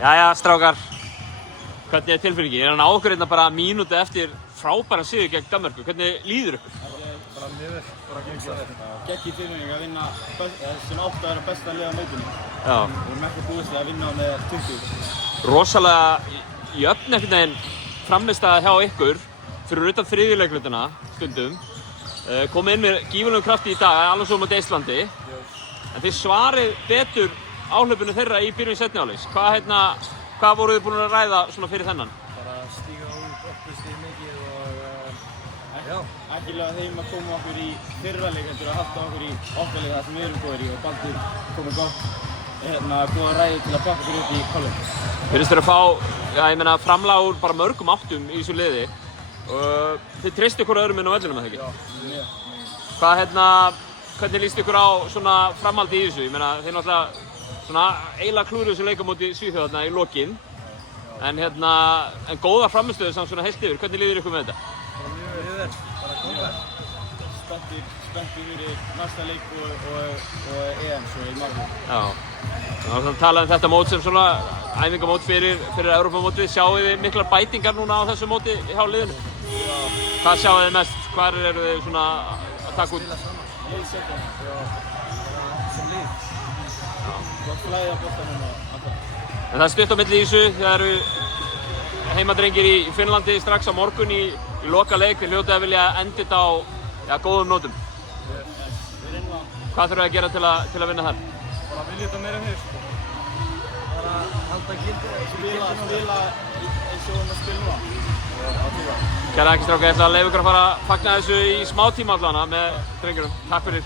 Jæja, strákar. Hvernig tilfinningin? Hann á okkur hérna bara mínútu eftir frábæran sigur gegn Danmörku. Hvernig líður ykkur? Bara mjög vel, bara geggjað. Geggjað tilfinning að vinna sem átti að vera besta lið á mótinu. Já. Við erum ekki búist að vinna með 20. Rosalega jöfn einhvern veginn frammistaða hjá ykkur fyrir utan þriðjuleiklutina stundum. Komið inn með gífurlegum krafti í dag, alveg svo móti Íslandi. En þið svarið betur áhlaupinu þeirra í byrjun seinni hálfleiks. Hvað voruð þið búin að ræða svona fyrir þennan? Bara stíga út, opnustig mikið og ekki lega þeim að koma okkur í fyrra leik heldur að halda okkur í okkar leik þar sem við erum góðir í og Baldur komið góða ræði til að bakka okkur upp í kálfum. Virðist þér að fá, framlag úr bara mörgum áttum í þessu liði. Þið treystu ykkur öðrum inn á vellinum, eða ekki? Já, mjög. Hvernig líst ykkur á svona framhaldi í þessu? Ég meina, þeir náttúrulega svona eiginlega klúruðu þessu leika móti Svíþjóð þarna í lokin. En góða framistöðu samt svona heilt yfir. Hvernig líður ykkur með þetta? Bara mjög vel, bara komið. Spenntur fyrir næsta leik og EM svo í margur. Já. Það var talað um þetta mót sem svona æfingamót fyrir Evrópamótið. Sjáu þið miklar bætingar núna á þessu móti hjá liðinu? Hvað sjáu þið mest? Hvar eru þið svona að taka út? Liðsetjan sem lið. Gott flæði á boltanum og alltaf. En það er stutt á milli í þessu. Það eru heimadrengir í Finnlandi strax á morgun í loka leik. Þið hljótið að vilja enda þetta á góðum nótum. Við reynum það. Hvað þurfum við að gera til að vinna þar? Bara vilja þetta meira fyrir. Bara halda gildi. Spila eins og við erum að spila núna. Kæra ekki strákar, ég ætla að leyfa ykkur að fara að fagna þessu í smá tíma allavega með drengurum. Takk fyrir.